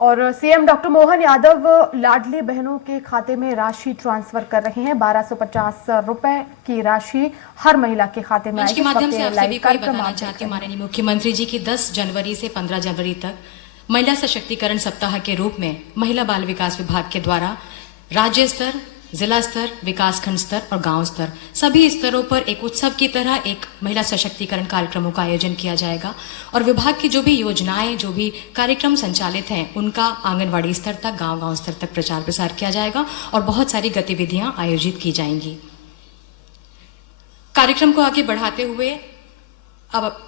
और CM doctor Mohan Yadav लाडली बहनों के खाते में राशि ट्रांसफर कर रहे हैं। 1250 रुपए की राशि हर महिला के खाते में मंच के माध्यम से आप सभी को कार्यक्रम बताना चाहती हूँ माननीय मुख्यमंत्री जी की 10 जनवरी से 15 जनवरी तक महिला सशक्तिकरण सप्ताह के रूप में महिला बाल विकास विभाग के द्वारा राज्य स्तर, जिला स्तर, विकासखंड स्तर और गांव स्तर सभी स्तरों पर एक उत्सव की तरह एक महिला सशक्तिकरण कार्यक्रमों का आयोजन किया जाएगा। और विभाग की जो भी योजनाएं, जो भी कार्यक्रम संचालित हैं, उनका आंगनवाड़ी स्तर तक, गांव-गांव स्तर तक प्रचार प्रसार किया जाएगा और बहुत सारी गतिविधियां आयोजित की जाएंगी। कार्यक्रम को आगे बढ़ाते हुए अब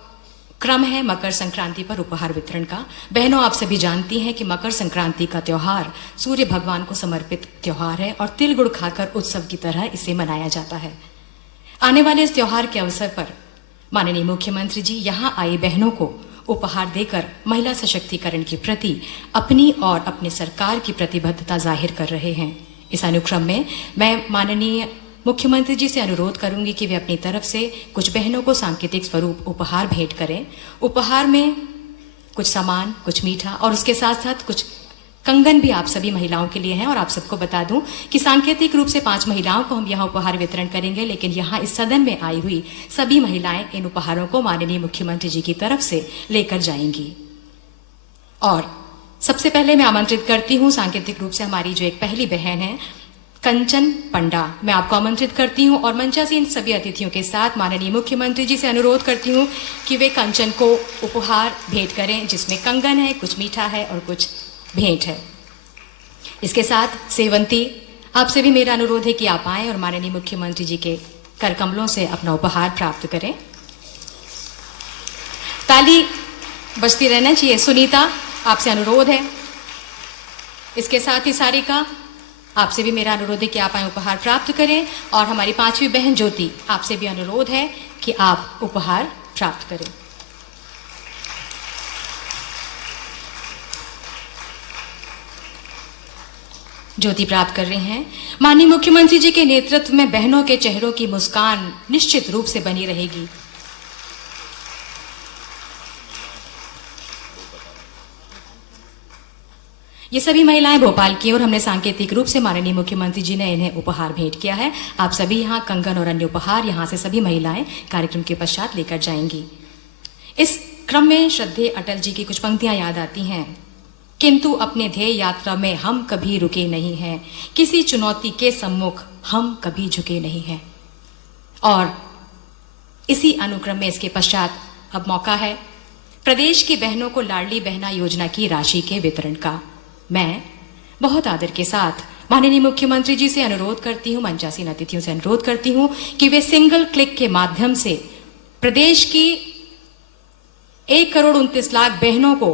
क्रम है मकर संक्रांति पर उपहार वितरण का। बहनों, आप सभी जानती हैं कि मकर संक्रांति का त्योहार सूर्य भगवान को समर्पित त्योहार है और तिल गुड़ खाकर उत्सव की तरह इसे मनाया जाता है। आने वाले इस त्योहार के अवसर पर माननीय मुख्यमंत्री जी यहां आई बहनों को उपहार देकर महिला सशक्तिकरण के प्रति अपनी और अपने सरकार की प्रतिबद्धता जाहिर कर रहे हैं। इस अनुक्रम में मैं माननीय मुख्यमंत्री जी से अनुरोध करूंगी कि वे अपनी तरफ से कुछ बहनों को सांकेतिक स्वरूप उपहार भेंट करें। उपहार में कुछ सामान, कुछ मीठा और उसके साथ साथ कुछ कंगन भी आप सभी महिलाओं के लिए हैं। और आप सबको बता दूं कि सांकेतिक रूप से 5 महिलाओं को हम यहाँ उपहार वितरण करेंगे, लेकिन यहाँ इस सदन में आई हुई सभी महिलाएं इन उपहारों को माननीय मुख्यमंत्री जी की तरफ से लेकर जाएंगी। और सबसे पहले मैं आमंत्रित करती हूँ सांकेतिक रूप से हमारी जो एक पहली बहन है कंचन पंडा, मैं आपको आमंत्रित करती हूं और मंचासीन सभी अतिथियों के साथ माननीय मुख्यमंत्री जी से अनुरोध करती हूं कि वे कंचन को उपहार भेंट करें, जिसमें कंगन है, कुछ मीठा है और कुछ भेंट है। इसके साथ सेवंती, आपसे भी मेरा अनुरोध है कि आप आएं और माननीय मुख्यमंत्री जी के कर कमलों से अपना उपहार प्राप्त करें। ताली बजती रहना चाहिए। सुनीता, आपसे अनुरोध है। इसके साथ ही सारिका, आपसे भी मेरा अनुरोध है कि आप आए उपहार प्राप्त करें। और हमारी 5वीं बहन ज्योति, आपसे भी अनुरोध है कि आप उपहार प्राप्त करें। ज्योति प्राप्त कर रही हैं। माननीय मुख्यमंत्री जी के नेतृत्व में बहनों के चेहरों की मुस्कान निश्चित रूप से बनी रहेगी। ये सभी महिलाएं भोपाल की और हमने सांकेतिक रूप से माननीय मुख्यमंत्री जी ने इन्हें उपहार भेंट किया है। आप सभी यहाँ कंगन और अन्य उपहार यहाँ से सभी महिलाएं कार्यक्रम के पश्चात लेकर जाएंगी। इस क्रम में श्रद्धेय अटल जी की कुछ पंक्तियां याद आती हैं। किंतु अपने ध्येय यात्रा में हम कभी रुके नहीं हैं, किसी चुनौती के सम्मुख हम कभी झुके नहीं हैं। और इसी अनुक्रम में इसके पश्चात अब मौका है प्रदेश की बहनों को लाडली बहना योजना की राशि के वितरण का। मैं बहुत आदर के साथ माननीय मुख्यमंत्री जी से अनुरोध करती हूं, मंचासीन अतिथियों से अनुरोध करती हूं कि वे सिंगल क्लिक के माध्यम से प्रदेश की 1,29,00,000 बहनों को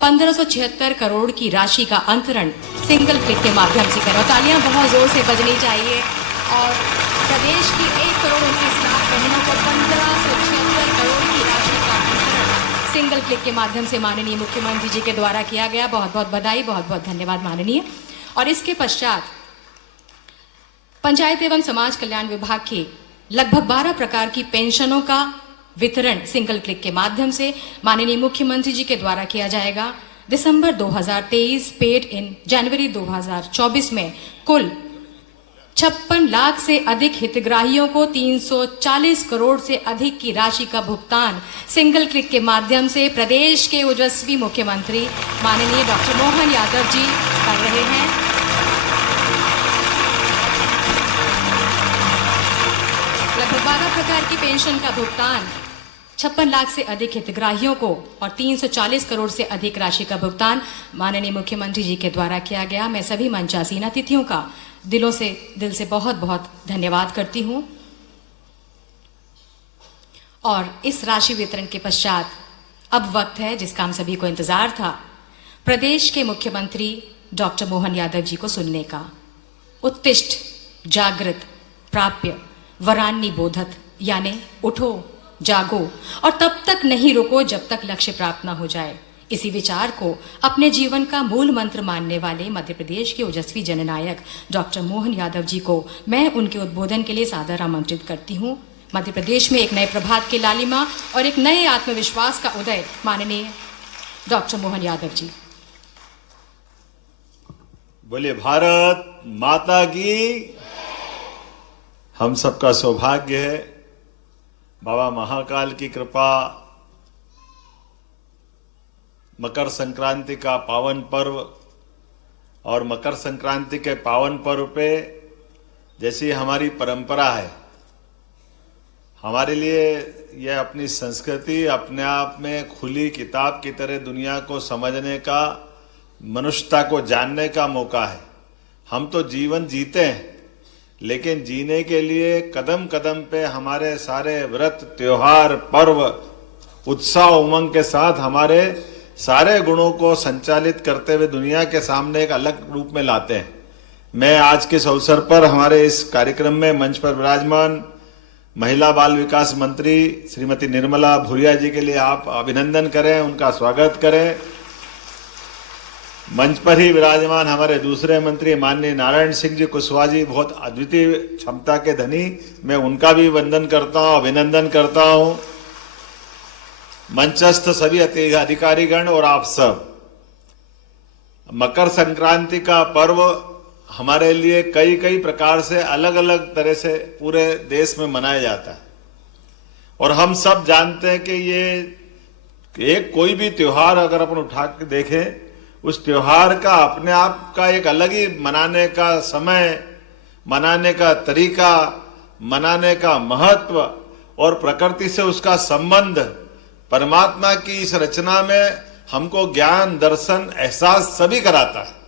1576 करोड़ की राशि का अंतरण सिंगल क्लिक के माध्यम से करें। तालियां बहुत जोर से बजनी चाहिए। और प्रदेश की 1,29,00,000 बहनों को 1576 करोड़ की राशि का अंतरण सिंगल क्लिक के माध्यम से माननीय मुख्यमंत्री जी के द्वारा किया गया। बहुत बहुत बधाई, बहुत बहुत धन्यवाद माननीय। और इसके पश्चात पंचायत एवं समाज कल्याण विभाग की लगभग 12 प्रकार की पेंशनों का वितरण सिंगल क्लिक के माध्यम से माननीय मुख्यमंत्री जी के द्वारा किया जाएगा। दिसंबर 2023 पेड इन जनवरी 2024 में कुल 56 लाख से अधिक हितग्राहियों को 340 करोड़ से अधिक की राशि का भुगतान सिंगल क्लिक के माध्यम से प्रदेश के ओजस्वी मुख्यमंत्री माननीय डॉक्टर मोहन यादव जी कर रहे हैं। लगभग 12 प्रकार की पेंशन का भुगतान 56 लाख से अधिक हितग्राहियों को और 340 करोड़ से अधिक राशि का भुगतान माननीय मुख्यमंत्री जी के द्वारा किया गया। मैं सभी मंचासीन अतिथियों का दिल से बहुत बहुत धन्यवाद करती हूं। और इस राशि वितरण के पश्चात अब वक्त है जिसका हम सभी को इंतजार था, प्रदेश के मुख्यमंत्री डॉक्टर मोहन यादव जी को सुनने का। उत्तिष्ठ जागृत प्राप्य वरान्नी बोधत, यानी उठो जागो और तब तक नहीं रुको जब तक लक्ष्य प्राप्त न हो जाए। इसी विचार को अपने जीवन का मूल मंत्र मानने वाले मध्य प्रदेश के ओजस्वी जननायक डॉक्टर मोहन यादव जी को मैं उनके उद्बोधन के लिए सादर आमंत्रित करती हूं। मध्य प्रदेश में एक नए प्रभात की लालिमा और एक नए आत्मविश्वास का उदय, माननीय डॉक्टर मोहन यादव जी। बोले भारत माता की। हम सबका सौभाग्य है, बाबा महाकाल की कृपा, मकर संक्रांति का पावन पर्व और मकर संक्रांति के पावन पर्व पे जैसी हमारी परंपरा है, हमारे लिए यह अपनी संस्कृति अपने आप में खुली किताब की तरह दुनिया को समझने का, मनुष्यता को जानने का मौका है। हम तो जीवन जीते हैं, लेकिन जीने के लिए कदम कदम पे हमारे सारे व्रत, त्योहार, पर्व उत्साह उमंग के साथ हमारे सारे गुणों को संचालित करते हुए दुनिया के सामने एक अलग रूप में लाते हैं। मैं आज के इस अवसर पर हमारे इस कार्यक्रम में मंच पर विराजमान महिला बाल विकास मंत्री श्रीमती निर्मला भूरिया जी के लिए आप अभिनंदन करें, उनका स्वागत करें। मंच पर ही विराजमान हमारे दूसरे मंत्री माननीय नारायण सिंह जी कुशवाहा जी, बहुत अद्वितीय क्षमता के धनी, मैं उनका भी वंदन करता हूं, अभिनंदन करता हूं। मंचस्थ सभी अधिकारीगण और आप सब, मकर संक्रांति का पर्व हमारे लिए कई कई प्रकार से अलग अलग तरह से पूरे देश में मनाया जाता है और हम सब जानते हैं कि ये एक कोई भी त्योहार अगर अपन उठा के देखें, उस त्योहार का अपने आप का एक अलग ही मनाने का समय, मनाने का तरीका, मनाने का महत्व और प्रकृति से उसका संबंध, परमात्मा की इस रचना में हमको ज्ञान, दर्शन, एहसास सभी कराता है।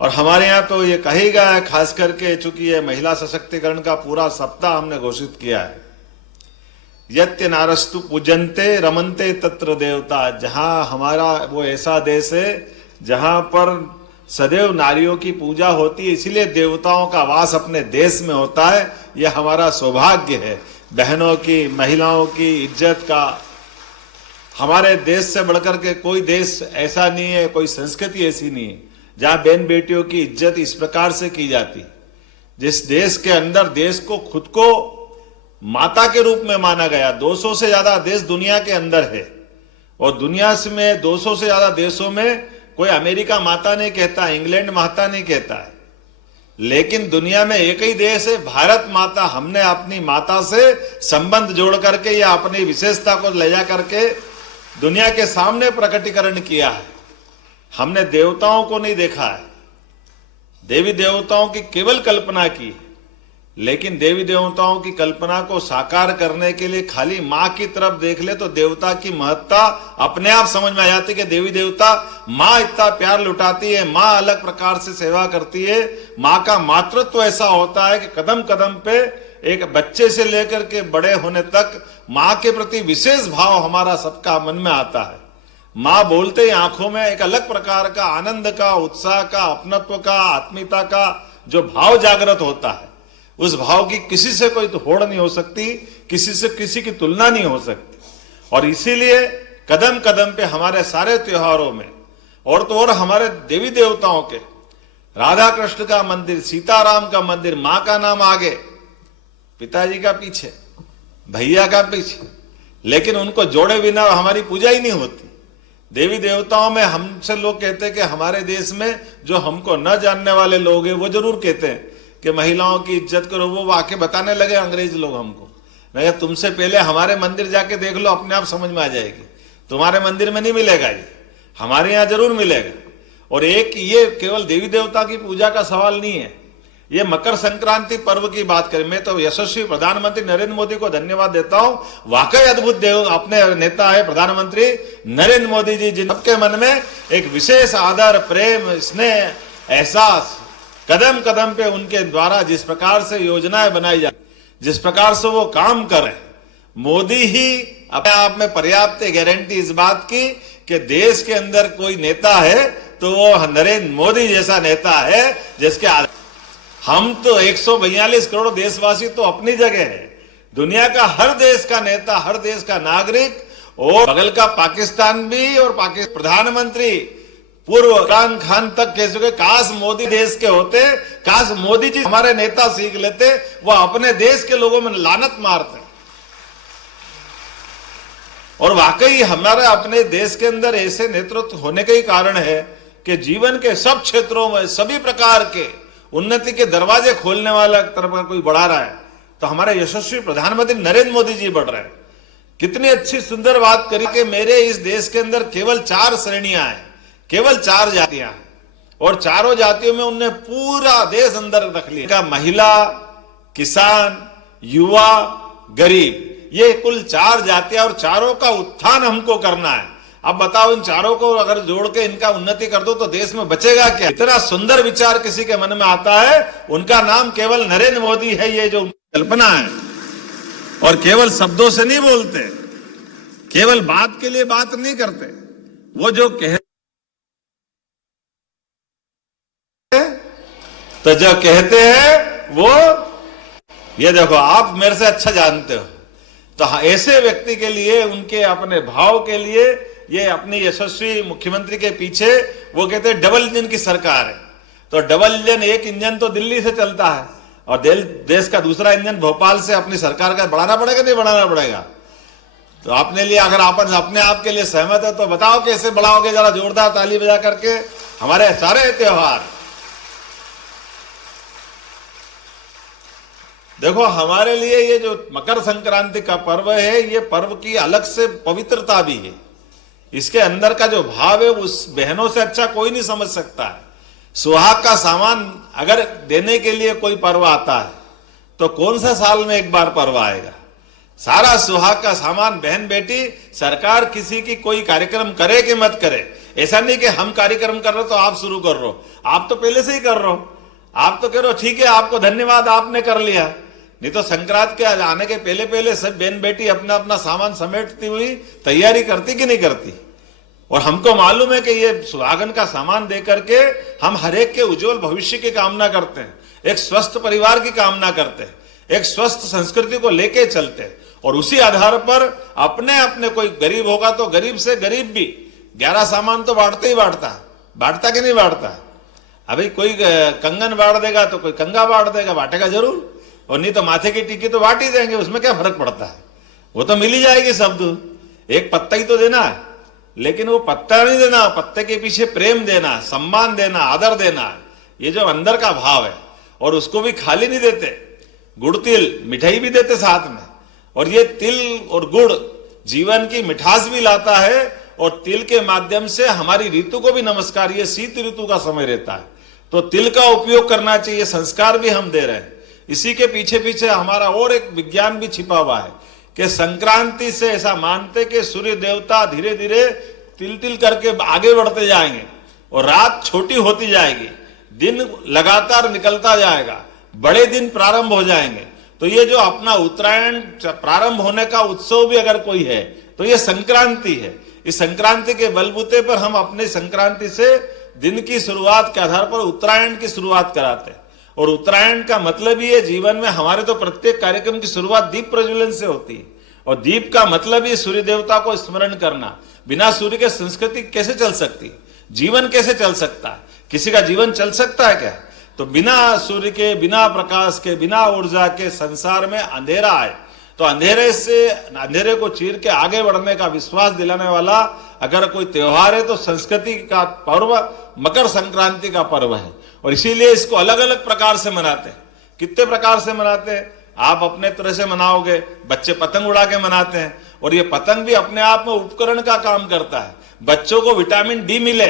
और हमारे यहाँ तो ये कही गया है, खास करके चूंकि ये महिला सशक्तिकरण का पूरा सप्ताह हमने घोषित किया है, यत्य नारस्तु पूजन्ते रमन्ते तत्र देवता। जहां हमारा वो ऐसा देश है जहां पर सदैव नारियों की पूजा होती है, इसीलिए देवताओं का वास अपने देश में होता है। यह हमारा सौभाग्य है। बहनों की, महिलाओं की इज्जत का हमारे देश से बढ़कर के कोई देश ऐसा नहीं है, कोई संस्कृति ऐसी नहीं है जहां बहन बेटियों की इज्जत इस प्रकार से की जाती। जिस देश के अंदर देश को खुद को माता के रूप में माना गया, 200 से ज्यादा देश दुनिया के अंदर है और दुनिया में 200 से ज्यादा देशों में कोई अमेरिका माता नहीं कहता, इंग्लैंड माता नहीं कहता है, लेकिन दुनिया में एक ही देश है भारत माता। हमने अपनी माता से संबंध जोड़ करके या अपनी विशेषता को ले जा करके दुनिया के सामने प्रकटीकरण किया है। हमने देवताओं को नहीं देखा है, देवी देवताओं की केवल कल्पना की, लेकिन देवी देवताओं की कल्पना को साकार करने के लिए खाली मां की तरफ देख ले तो देवता की महत्ता अपने आप समझ में आ जाती कि देवी देवता, मां इतना प्यार लुटाती है, मां अलग प्रकार से सेवा करती है। मां का मातृत्व ऐसा होता है कि कदम कदम पे एक बच्चे से लेकर के बड़े होने तक मां के प्रति विशेष भाव हमारा सबका मन में आता है। मां बोलते ही आंखों में एक अलग प्रकार का आनंद का, उत्साह का, अपनत्व का, आत्मीयता का जो भाव जागृत होता है, उस भाव की किसी से कोई होड़ नहीं हो सकती, किसी से किसी की तुलना नहीं हो सकती। और इसीलिए कदम कदम पे हमारे सारे त्योहारों में और तो और हमारे देवी देवताओं के, राधा कृष्ण का मंदिर, सीताराम का मंदिर, मां का नाम आगे, पिताजी का पीछे, भैया का पीछे, लेकिन उनको जोड़े बिना हमारी पूजा ही नहीं होती। देवी देवताओं में हमसे लोग कहते हैं कि हमारे देश में जो हमको न जानने वाले लोग हैं वो जरूर कहते हैं कि महिलाओं की इज्जत करो। वो आके बताने लगे अंग्रेज लोग हमको, मैं तुमसे पहले हमारे मंदिर जाके देख लो, अपने आप समझ में आ जाएगी। तुम्हारे मंदिर में नहीं मिलेगा, ये हमारे यहाँ जरूर मिलेगा। और एक ये केवल देवी देवता की पूजा का सवाल नहीं है, ये मकर संक्रांति पर्व की बात करें, मैं तो यशस्वी प्रधानमंत्री नरेंद्र मोदी को धन्यवाद देता हूं। वाकई अद्भुत देव अपने नेता है प्रधानमंत्री नरेंद्र मोदी जी, जिनके मन में एक विशेष आदर, प्रेम, स्नेह, एहसास, कदम कदम पे उनके द्वारा जिस प्रकार से योजनाएं बनाई जाती, जिस प्रकार से वो काम करें, मोदी ही अपने आप में पर्याप्त गारंटी इस बात की कि देश के अंदर कोई नेता है तो वो नरेंद्र मोदी जैसा नेता है, जिसके हम तो 142 करोड़ देशवासी तो अपनी जगह है, दुनिया का हर देश का नेता, हर देश का नागरिक और बगल का पाकिस्तान भी, और पाकिस्तान प्रधानमंत्री पूर्व इमरान खान तक कह चुके काश मोदी देश के होते, काश मोदी जी हमारे नेता सीख लेते, वो अपने देश के लोगों में लानत मारते। और वाकई हमारे अपने देश के अंदर ऐसे नेतृत्व होने का ही कारण है कि जीवन के सब क्षेत्रों में सभी प्रकार के उन्नति के दरवाजे खोलने वाला तरफ अगर कोई बढ़ा रहा है तो हमारे यशस्वी प्रधानमंत्री नरेंद्र मोदी जी बढ़ रहे हैं। कितनी अच्छी सुंदर बात करी कि मेरे इस देश के अंदर केवल 4 श्रेणियां हैं, केवल 4 जातियां हैं, और चारों जातियों में उनने पूरा देश अंदर रख लिया। महिला, किसान, युवा, गरीब, ये कुल 4 जातियां और चारों का उत्थान हमको करना है। अब बताओ, इन चारों को अगर जोड़ के इनका उन्नति कर दो तो देश में बचेगा क्या? इतना सुंदर विचार किसी के मन में आता है, उनका नाम केवल नरेंद्र मोदी है। ये जो कल्पना है, और केवल शब्दों से नहीं बोलते, केवल बात के लिए बात नहीं करते, वो जो तो जो कहते हैं वो, ये देखो, आप मेरे से अच्छा जानते हो, तो ऐसे व्यक्ति के लिए, उनके अपने भाव के लिए, ये अपनी यशस्वी मुख्यमंत्री के पीछे वो कहते हैं डबल इंजन की सरकार है। तो डबल इंजन, एक इंजन तो दिल्ली से चलता है और देश का दूसरा इंजन भोपाल से अपनी सरकार का बढ़ाना पड़ेगा, नहीं बढ़ाना पड़ेगा? तो अपने लिए, अगर आप अपने आप के लिए सहमत है तो बताओ कैसे बढ़ाओगे? जरा जोरदार ताली बजा करके। हमारे सारे त्योहार देखो, हमारे लिए ये जो मकर संक्रांति का पर्व है, ये पर्व की अलग से पवित्रता भी है। इसके अंदर का जो भाव है, उस बहनों से अच्छा कोई नहीं समझ सकता है। सुहाग का सामान अगर देने के लिए कोई पर्व आता है तो कौन सा साल में एक बार पर्व आएगा? सारा सुहाग का सामान बहन बेटी, सरकार किसी की कोई कार्यक्रम करे कि मत करे, ऐसा नहीं कि हम कार्यक्रम कर रहे हो तो आप शुरू कर रहे हो। आप तो पहले से ही कर रहे हो, आप तो कह रहे हो ठीक है, आपको धन्यवाद, आपने कर लिया। नहीं तो संक्रांत के आने के पहले पहले सब बहन बेटी अपना अपना सामान समेटती हुई तैयारी करती कि नहीं करती? और हमको मालूम है कि ये सुहागन का सामान दे करके हम हरेक के उज्जवल भविष्य की कामना करते हैं, एक स्वस्थ परिवार की कामना करते हैं, एक स्वस्थ संस्कृति को लेके चलते हैं, और उसी आधार पर अपने अपने, कोई गरीब होगा तो गरीब से गरीब भी 11 सामान तो बांटते ही बांटता है, बांटता कि नहीं बांटता? अभी कोई कंगन बांट देगा तो कोई कंगा बांट देगा, बांटेगा जरूर, और नहीं तो माथे की टिक्की तो बांट ही देंगे, उसमें क्या फर्क पड़ता है? वो तो मिल ही जाएगी शब्द। एक पत्ता ही तो देना है, लेकिन वो पत्ता नहीं देना, पत्ते के पीछे प्रेम देना, सम्मान देना, आदर देना, ये जो अंदर का भाव है। और उसको भी खाली नहीं देते, गुड़ तिल मिठाई भी देते साथ में। और ये तिल और गुड़ जीवन की मिठास भी लाता है, और तिल के माध्यम से हमारी ऋतु को भी नमस्कार, ये शीत ऋतु का समय रहता है तो तिल का उपयोग करना चाहिए, संस्कार भी हम दे रहे हैं। इसी के पीछे पीछे हमारा और एक विज्ञान भी छिपा हुआ है कि संक्रांति से ऐसा मानते कि सूर्य देवता धीरे धीरे तिल तिल करके आगे बढ़ते जाएंगे और रात छोटी होती जाएगी, दिन लगातार निकलता जाएगा, बड़े दिन प्रारंभ हो जाएंगे। तो ये जो अपना उत्तरायण प्रारंभ होने का उत्सव भी अगर कोई है तो ये संक्रांति है। इस संक्रांति के बलबूते पर हम अपने संक्रांति से दिन की शुरुआत के आधार पर उत्तरायण की शुरुआत कराते हैं। और उत्तरायण का मतलब ही है, जीवन में हमारे तो प्रत्येक कार्यक्रम की शुरुआत दीप प्रज्वलन से होती है, और दीप का मतलब ही सूर्य देवता को स्मरण करना। बिना सूर्य के संस्कृति कैसे चल सकती? जीवन कैसे चल सकता है? किसी का जीवन चल सकता है क्या? तो बिना सूर्य के, बिना प्रकाश के, बिना ऊर्जा के संसार में अंधेरा है। तो अंधेरे को चीर के आगे बढ़ने का विश्वास दिलाने वाला अगर कोई त्योहार है तो संस्कृति का पर्व मकर संक्रांति का पर्व है। और इसीलिए इसको अलग अलग प्रकार से मनाते हैं। कितने प्रकार से मनाते हैं? आप अपने तरह से मनाओगे, बच्चे पतंग उड़ा के मनाते हैं, और ये पतंग भी अपने आप में उपकरण का काम करता है। बच्चों को विटामिन डी मिले,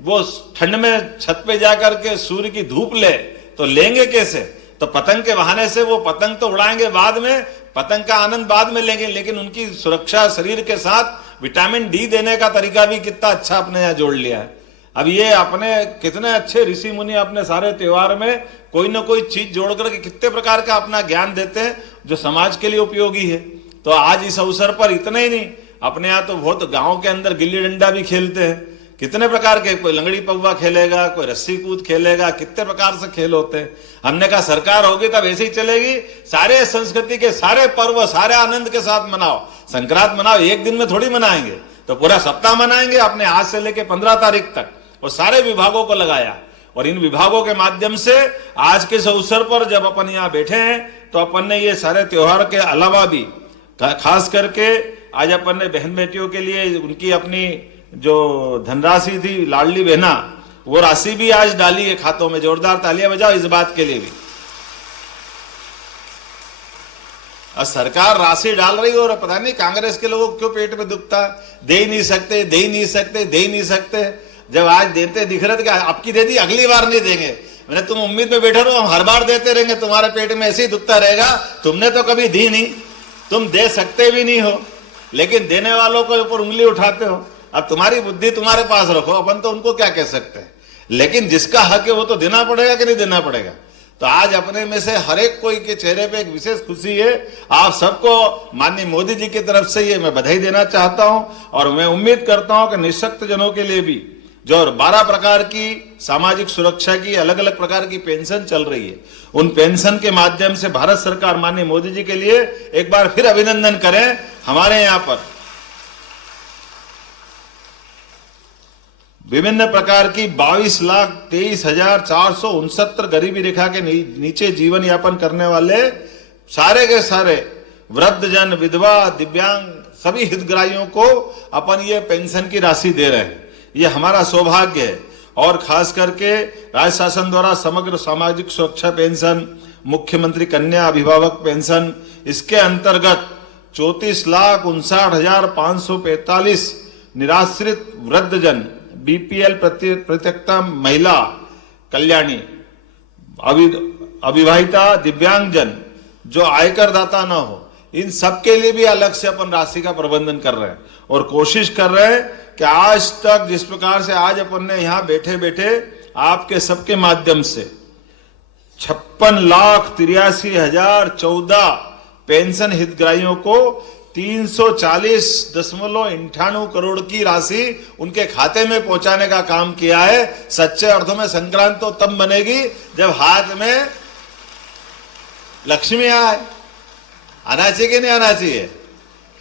वो ठंड में छत पे जाकर के सूर्य की धूप ले, तो लेंगे कैसे? तो पतंग के बहाने से वो पतंग तो उड़ाएंगे, बाद में पतंग का आनंद बाद में लेंगे, लेकिन उनकी सुरक्षा शरीर के साथ विटामिन डी देने का तरीका भी कितना अच्छा अपने यहाँ जोड़ लिया है। अब ये अपने कितने अच्छे ऋषि मुनि अपने सारे त्योहार में कोई ना कोई चीज जोड़ करके कितने प्रकार का अपना ज्ञान देते हैं जो समाज के लिए उपयोगी है। तो आज इस अवसर पर इतना ही नहीं, अपने यहाँ तो बहुत गांव के अंदर गिल्ली डंडा भी खेलते हैं, कितने प्रकार के, कोई लंगड़ी पौवा खेलेगा, कोई रस्सी कूद खेलेगा, कितने प्रकार से खेल होते हैं। हमने कहा सरकार होगी तब ऐसे ही चलेगी, सारे संस्कृति के सारे पर्व सारे आनंद के साथ मनाओ। संक्रांत मनाओ, एक दिन में थोड़ी मनाएंगे, तो पूरा सप्ताह मनाएंगे अपने आज से लेके 15 तारीख तक। और सारे विभागों को लगाया, और इन विभागों के माध्यम से आज के इस अवसर पर जब अपन यहाँ बैठे हैं तो अपन ने ये सारे त्योहार के अलावा भी खास करके आज अपन ने बहन बेटियों के लिए उनकी अपनी जो धनराशि थी लाडली बहना, वो राशि भी आज डाली है खातों में। जोरदार तालियां बजाओ इस बात के लिए भी। और सरकार राशि डाल रही है और पता नहीं कांग्रेस के लोगों को क्यों पेट में दुखता, दे ही नहीं सकते, दे ही नहीं सकते, दे ही नहीं सकते। जब आज देते दिख रहे थे कि आपकी दे दी, अगली बार नहीं देंगे। मैंने तुम उम्मीद में बैठे रहो, हम हर बार देते रहेंगे, तुम्हारे पेट में ऐसे ही दुखता रहेगा। तुमने तो कभी दी नहीं, तुम दे सकते भी नहीं हो, लेकिन देने वालों के ऊपर उंगली उठाते हो। अब तुम्हारी बुद्धि तुम्हारे पास रखो, अपन तो उनको क्या कह सकते हैं, लेकिन जिसका हक है वो तो देना पड़ेगा कि नहीं देना पड़ेगा। तो आज अपने में से हर एक कोई के चेहरे पे एक विशेष खुशी है। आप सबको माननीय मोदी जी की तरफ से ये मैं बधाई देना चाहता हूं और मैं उम्मीद करता हूं कि निःशक्त जनों के लिए भी जो 12 प्रकार की सामाजिक सुरक्षा की अलग अलग प्रकार की पेंशन चल रही है, उन पेंशन के माध्यम से भारत सरकार माननीय मोदी जी के लिए एक बार फिर अभिनंदन करें। हमारे यहां पर विभिन्न प्रकार की 22,23,469 गरीबी रेखा के नीचे जीवन यापन करने वाले सारे के सारे वृद्धजन, विधवा, दिव्यांग सभी हितग्राहियों को अपन ये पेंशन की राशि दे रहे हैं। ये हमारा सौभाग्य है। और खास करके राज्य शासन द्वारा समग्र सामाजिक सुरक्षा पेंशन, मुख्यमंत्री कन्या अभिभावक पेंशन, इसके अंतर्गत 34,59,545 निराश्रित वृद्धजन, बीपीएल प्रत्यक्ता महिला कल्याणी, अविवाहिता, दिव्यांगजन जो आयकर दाता ना हो, इन सब के लिए भी अलग से अपन राशि का प्रबंधन कर रहे हैं और कोशिश कर रहे हैं कि आज तक जिस प्रकार से आज अपन ने यहां बैठे बैठे आपके सबके माध्यम से 56,83,014 पेंशन हितग्राहियों को 340.98 करोड़ की राशि उनके खाते में पहुंचाने का काम किया है। सच्चे अर्थों में संक्रांत तो तब बनेगी जब हाथ में लक्ष्मी आए। आना चाहिए कि नहीं आना चाहिए,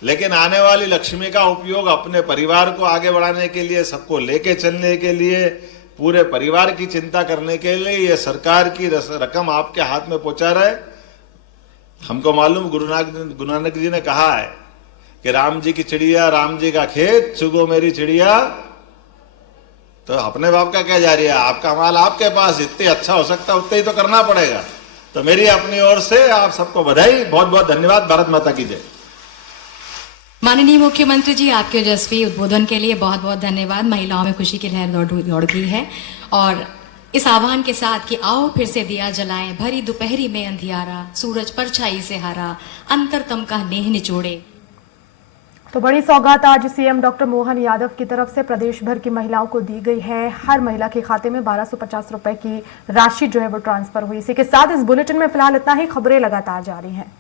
लेकिन आने वाली लक्ष्मी का उपयोग अपने परिवार को आगे बढ़ाने के लिए, सबको लेके चलने के लिए, पूरे परिवार की चिंता करने के लिए ये सरकार की रकम आपके हाथ में पहुंचा रहा है। हमको मालूम गुरु नानक जी ने कहा है कि राम जी की चिड़िया, राम जी का खेत, चुगो मेरी चिड़िया। तो अपने बाप का क्या जा रही है, आपका माल आपके पास, जितने अच्छा हो सकता है उतने ही तो करना पड़ेगा। तो मेरी अपनी ओर से आप सबको बधाई, बहुत बहुत धन्यवाद। भारत माता की जय। माननीय मुख्यमंत्री जी, आपके यशस्वी उद्बोधन के लिए बहुत बहुत धन्यवाद। महिलाओं में खुशी की लहर दौड़ गई है और इस आह्वान के साथ कि आओ फिर से दिया जलाएं, भरी दोपहरी में अंधियारा, सूरज परछाई से हारा, अंतरतम का नेह निचोड़े। तो बड़ी सौगात आज सीएम डॉक्टर मोहन यादव की तरफ से प्रदेश भर की महिलाओं को दी गई है। हर महिला के खाते में 1250 रुपए की राशि जो है वो ट्रांसफर हुई। इसी के साथ इस बुलेटिन में फिलहाल इतना ही। खबरें लगातार जारी हैं।